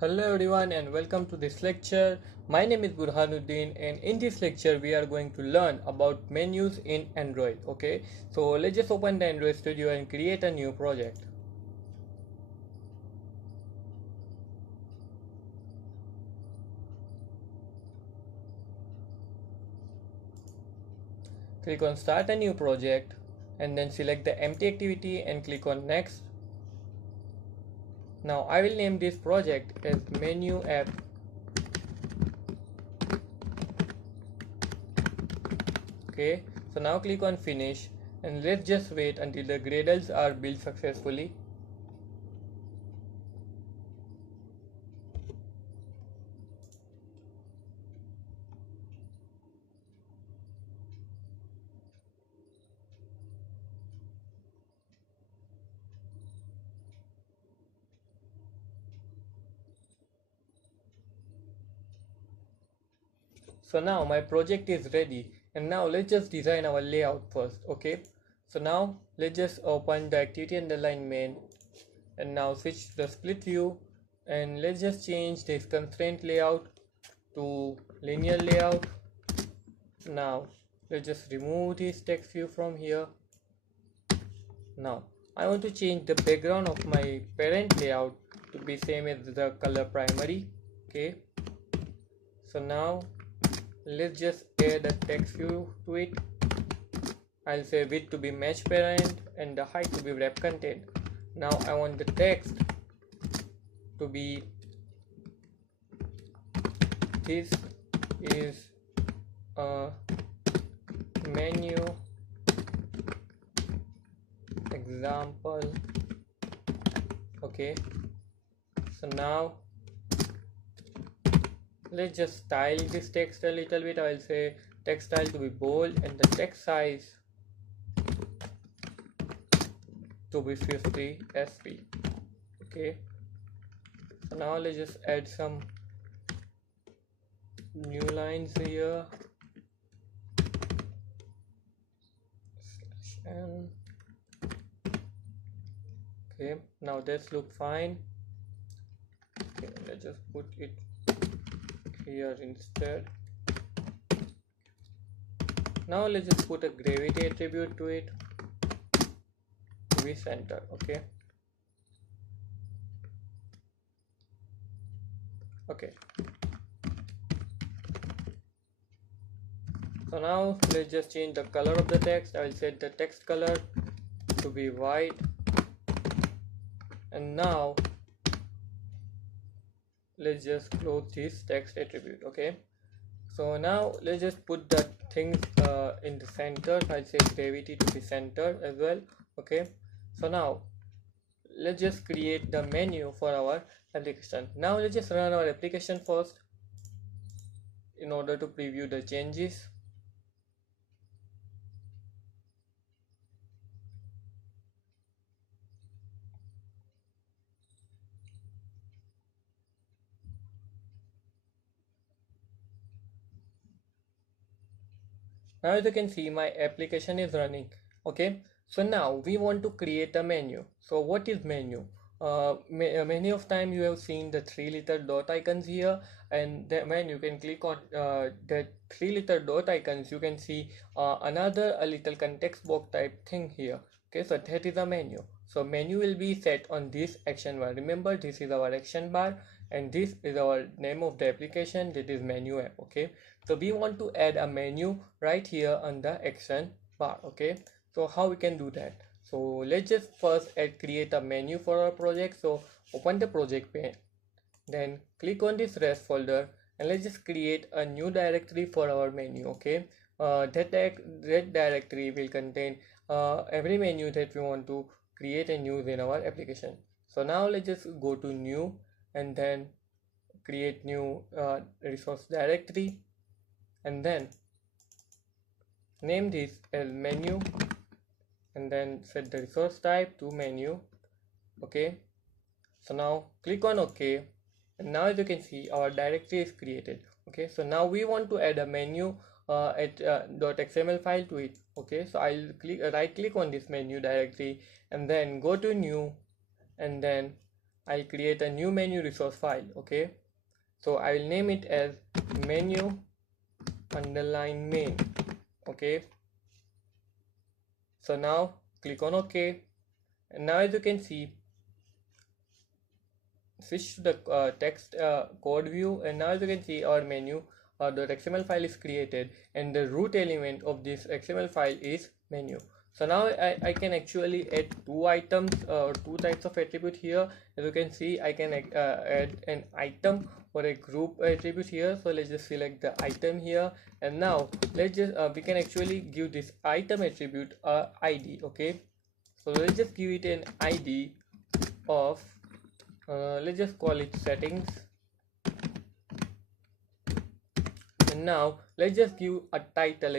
Hello everyone and welcome to this lecture. My name is Burhanuddin and in this lecture we are going to learn about menus in Android. Okay, so let's just open the Android Studio and create a new project. Click on start a new project and then select the empty activity and click on next. Now I will name this project as menu app. Okay, so now click on finish and let's just wait until the gradles are built successfully. So now my project is ready and now let's just design our layout first. Okay, so now let's just open the activity underline main and now switch the split view and let's just change this constraint layout to linear layout. Now let's just remove this text view from here. Now I want to change the background of my parent layout to be same as the color primary. Okay, so now let's just add a text view to it. I'll say width to be match parent and the height to be wrap content. Now I want the text to be this is a menu example. Okay, so now let's just style this text a little bit. I'll say text style to be bold and the text size to be 50 sp. Okay, so now let's just add some new lines here. And okay, now this look fine. Okay, let's just put it here instead. Now let's just put a gravity attribute to it to be center. Okay, so now let's just change the color of the text. I will set the text color to be white and now let's just close this text attribute. Okay, so now let's just put the things in the center. I'll say gravity to be centered as well. Okay, so now let's just create the menu for our application. Now let's just run our application first in order to preview the changes. Now as you can see my application is running. Okay, so now we want to create a menu. So what is menu? Many of time you have seen the 3 little dot icons here, and when you can click on the 3 little dot icons you can see another a little context box type thing here. Okay, so that is a menu. So menu will be set on this action bar. Remember, this is our action bar and this is our name of the application, that is menu app. Okay, so we want to add a menu right here on the action bar. Okay, so how we can do that? So let's just first create a menu for our project. So open the project pane, then click on this rest folder and let's just create a new directory for our menu. Okay, that directory will contain every menu that we want to create and use in our application. So now let's just go to new and then create new resource directory and then name this as menu and then set the resource type to menu. Okay, so now click on OK and now as you can see our directory is created. Okay, so now we want to add a menu .xml file to it. Okay, so I'll right click on this menu directory and then go to new and then I'll create a new menu resource file. Okay, so I will name it as menu underline main. Okay, so now click on OK, and now as you can see, switch to the text code view, and now as you can see, our menu the XML file is created, and the root element of this XML file is menu. So now I can actually add two items or two types of attribute here. As you can see, I can add an item or a group attribute here. So let's just select the item here, and now let's just we can actually give this item attribute a ID. Okay, so let's just give it an ID of let's just call it settings, and now let's just give a title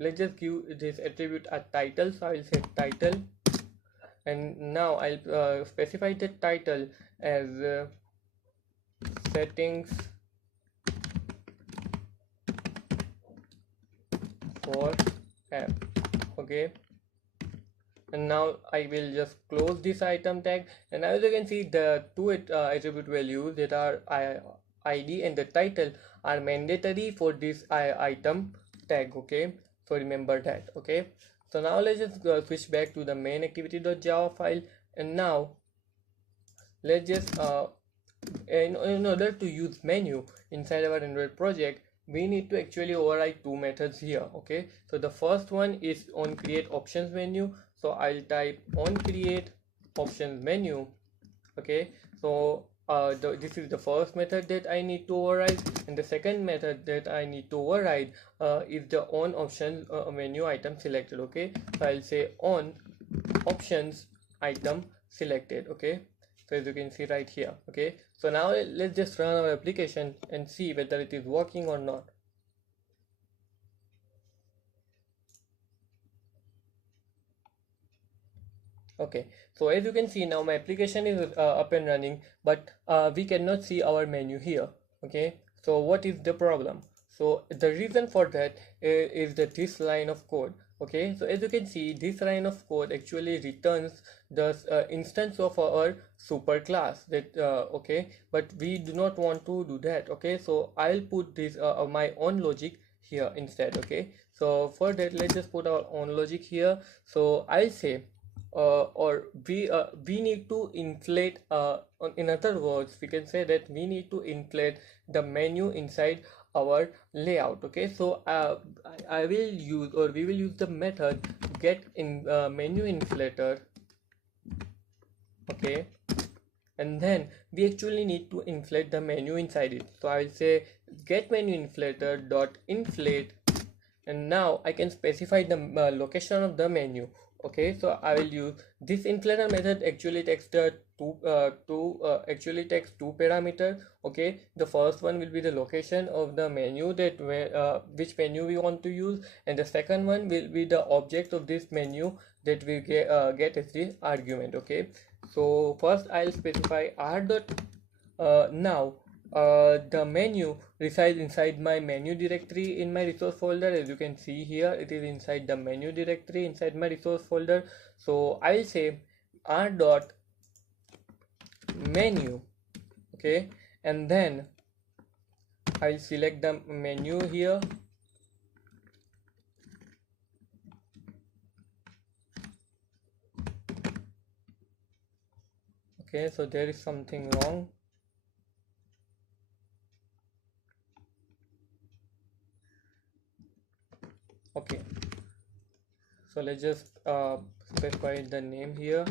let's just give this attribute a title. So I'll say title, and now I'll specify the title as settings for app. Okay, and now I will just close this item tag, and as you can see, the two attribute values that are ID and the title are mandatory for this item tag. Okay, so remember that. Okay, so now let's just switch back to the main activity.java file, and now let's just in order to use menu inside our Android project, we need to actually override two methods here. Okay, so the first one is on create options menu. So I'll type on create options menu. Okay, so this is the first method that I need to override, and the second method that I need to override is the on options menu item selected. Okay, so I'll say on options item selected. Okay, so as you can see right here. Okay, so now let's just run our application and see whether it is working or not. Okay, so as you can see, now my application is up and running, but we cannot see our menu here. Okay, so what is the problem? So the reason for that is that this line of code. Okay, so as you can see, this line of code actually returns the instance of our super class that okay, but we do not want to do that. Okay, so I'll put this my own logic here instead. Okay, so for that, let's just put our own logic here. So I'll say or we need to inflate in other words, we can say that we need to inflate the menu inside our layout. Okay, so I will use, or we will use the method get in menu inflator. Okay, and then we actually need to inflate the menu inside it. So I will say get menu inflator dot inflate, and now I can specify the location of the menu. Okay, so I will use this inflator method. Actually takes the actually takes two parameters. Okay, the first one will be the location of the menu that which menu we want to use, and the second one will be the object of this menu that we get as the argument. Okay, so first I'll specify r dot now the menu resides inside my menu directory in my resource folder. As you can see here, it is inside the menu directory inside my resource folder. So I'll say r dot menu. Okay, and then I'll select the menu here. Okay, so there is something wrong. Okay, so let's just specify the name here.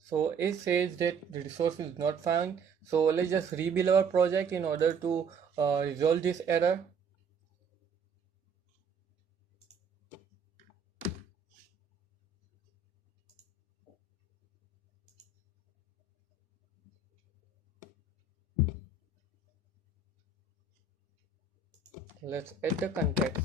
So it says that the resource is not found. So let's just rebuild our project in order to resolve this error. Let's add the context.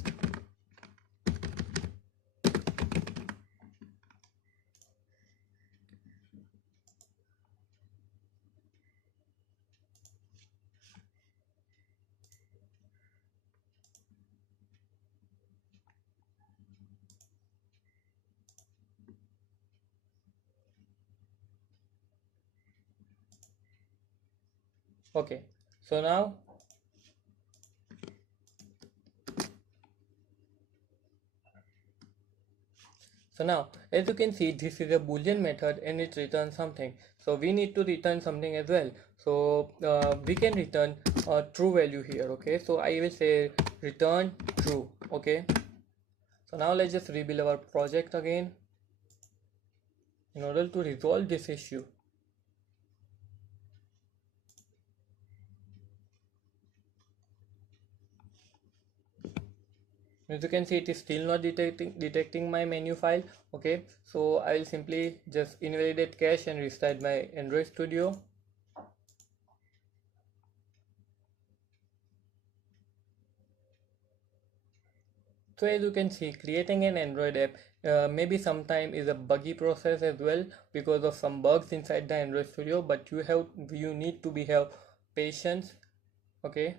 Okay, so now as you can see, this is a boolean method and it returns something. So we need to return something as well. So we can return a true value here. Okay, so I will say return true. Okay, so now let's just rebuild our project again in order to resolve this issue. As you can see, it is still not detecting my menu file. Okay, so I will simply just invalidate cache and restart my Android Studio. So as you can see, creating an Android app maybe sometime is a buggy process as well because of some bugs inside the Android Studio, but you need to have patience. Okay,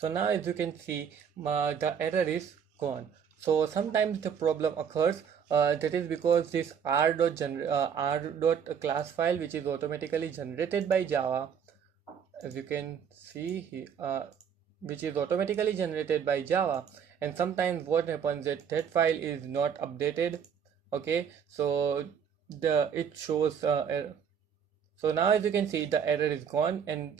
so now as you can see, the error is gone. So sometimes the problem occurs, that is because this r class file, which is automatically generated by Java, as you can see here, which is automatically generated by Java, and sometimes what happens that that file is not updated. Okay, so it shows so now as you can see, the error is gone, and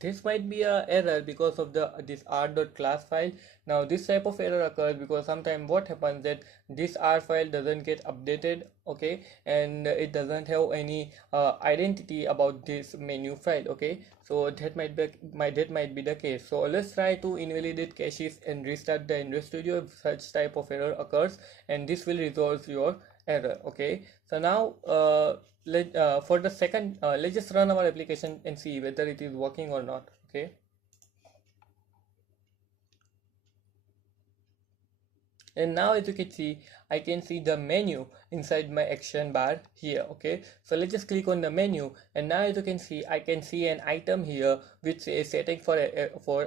this might be a error because of this r.class file. Now this type of error occurs because sometimes what happens that this r file doesn't get updated. Okay, and it doesn't have any identity about this menu file. Okay, so that might be the case. So let's try to invalidate caches and restart the Android Studio if such type of error occurs, and this will resolve your error. Okay, so now for the second, let's just run our application and see whether it is working or not. Okay, and now as you can see, I can see the menu inside my action bar here. Okay, so let's just click on the menu, and now as you can see, I can see an item here which is setting for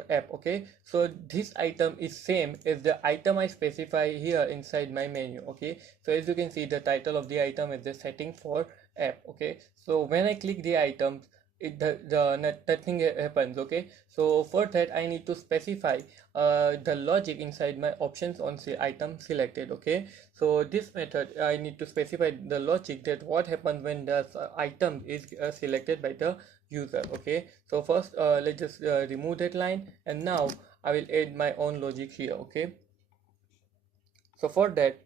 app. Okay, so this item is same as the item I specify here inside my menu. Okay, so as you can see, the title of the item is the setting for app. Okay, so when I click the items, nothing happens. Okay, so for that I need to specify the logic inside my options on the item selected. Okay, so this method I need to specify the logic that what happens when the item is selected by the user. Okay, so first let's just remove that line, and now I will add my own logic here. Okay, so for that,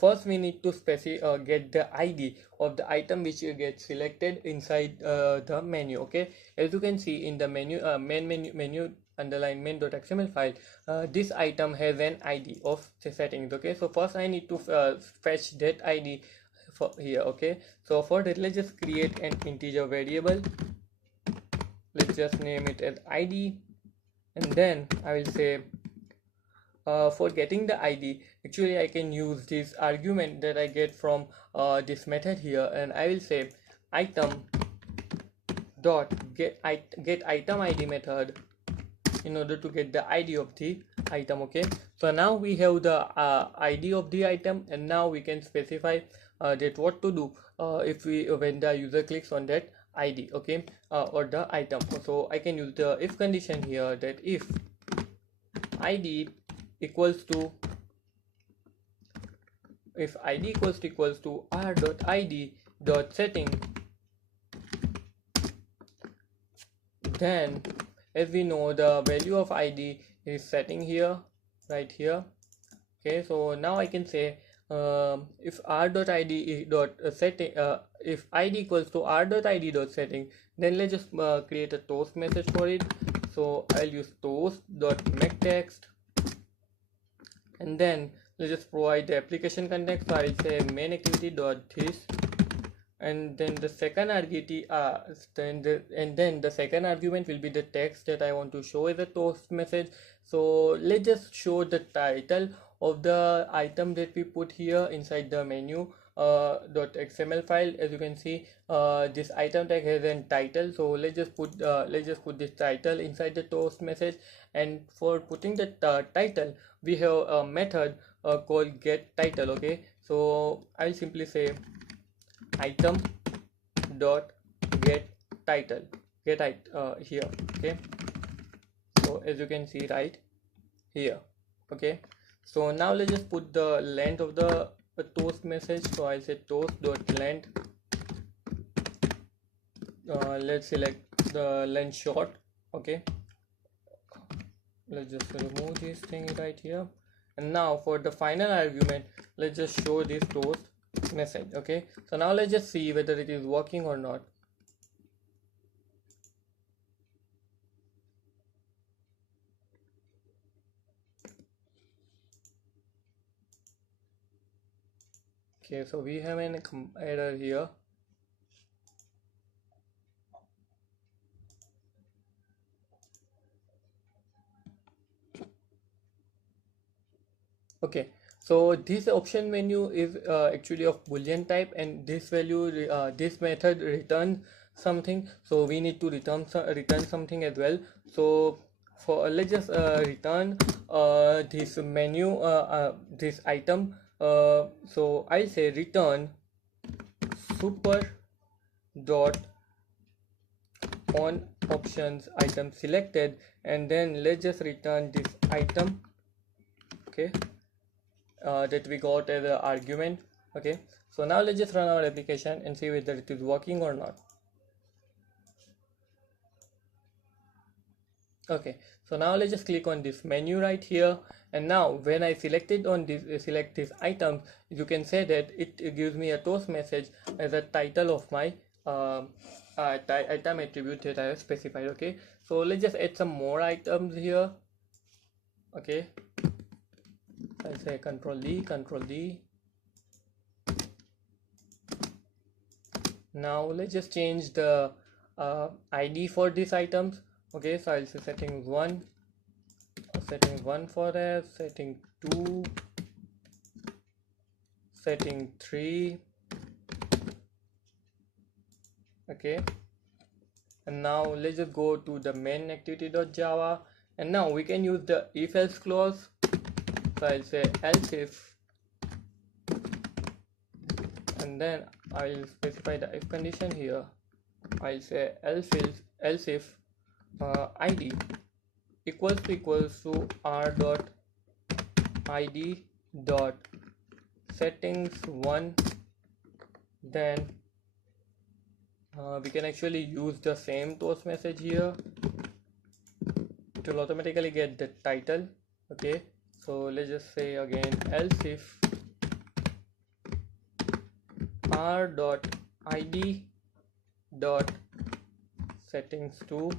first we need to get the ID of the item which you get selected inside the menu. Okay, as you can see in the menu underline main.xml file, this item has an ID of the settings. Okay, so first I need to fetch that ID for here. Okay, so for that let's just create an integer variable. Let's just name it as ID, and then I will say for getting the ID, actually I can use this argument that I get from this method here, and I will say item dot get item ID method in order to get the ID of the item. Okay, so now we have the ID of the item, and now we can specify that what to do if when the user clicks on that ID. Okay, or the item. So I can use the if condition here, that if ID equals to r dot id dot setting, then as we know the value of id is setting here, right here. Okay, so now I can say if r dot id dot setting, if id equals to r dot id dot setting, then let's just create a toast message for it. So I'll use toast dot make text, and then let's just provide the application context. So I'll say main activity dot this, and then the second second argument will be the text that I want to show as a toast message. So let's just show the title of the item that we put here inside the menu .xml file. As you can see, this item tag has a title, so let's just put this title inside the toast message. And for putting the title, we have a method called get title. Okay, so I'll simply say item dot get title, here. Okay, so as you can see right here. Okay, so now let's just put the length of the toast message. So I'll say toast dot length. Let's select the length short. Okay, let's just remove this thing right here. And now for the final argument, let's just show this toast message. Okay, so now let's just see whether it is working or not. Okay, so we have an error here. Okay, so this option menu is actually of boolean type, and this value this method returns something, so we need to return something as well. So for let's just return this menu this item. So I say return super dot on options item selected, and then let's just return this item. Okay, that we got as an argument. Okay, so now let's just run our application and see whether it is working or not. Okay, so now let's just click on this menu right here, and now when I selected on this select this item, you can say that it gives me a toast message as a title of my item attribute that I have specified. Okay, so let's just add some more items here. Okay, I'll say control D. Now let's just change the ID for these items. Okay, so I'll say setting 1 for app, setting 2, setting 3. Okay, and now let's just go to the main activity.java, and now we can use the if else clause. So I'll say else if, and then I'll specify the if condition here. I'll say else if id equals to r dot id dot settings 1, then we can actually use the same toast message here. It will automatically get the title. Okay, so let's just say again else if r dot id dot settings 2.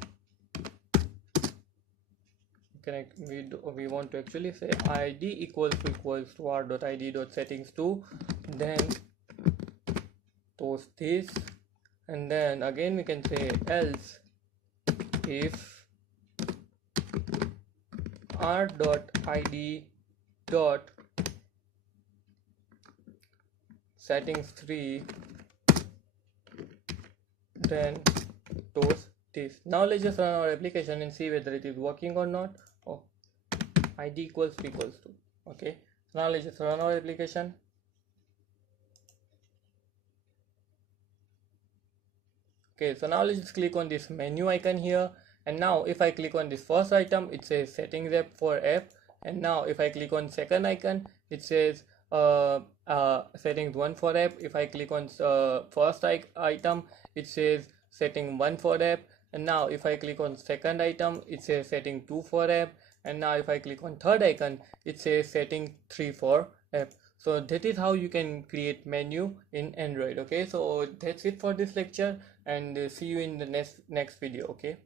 We want to actually say id equals to r dot id dot settings 2, then toast this, and then again we can say else if r dot id dot settings 3, then toast this. Now let's just run our application and see whether it is working or not. Oh, id equals to. Okay, now let's just run our application. Okay, so now let's just click on this menu icon here, and now if I click on this first item, it says settings app for app, and now if I click on second icon, it says settings 1 for app. If I click on first item, it says setting 1 for app, and now if I click on second item, it says setting 2 for app, and now if I click on third icon, it says setting 3 for app. So that is how you can create menu in Android. Okay, so that's it for this lecture, and see you in the next video. Okay.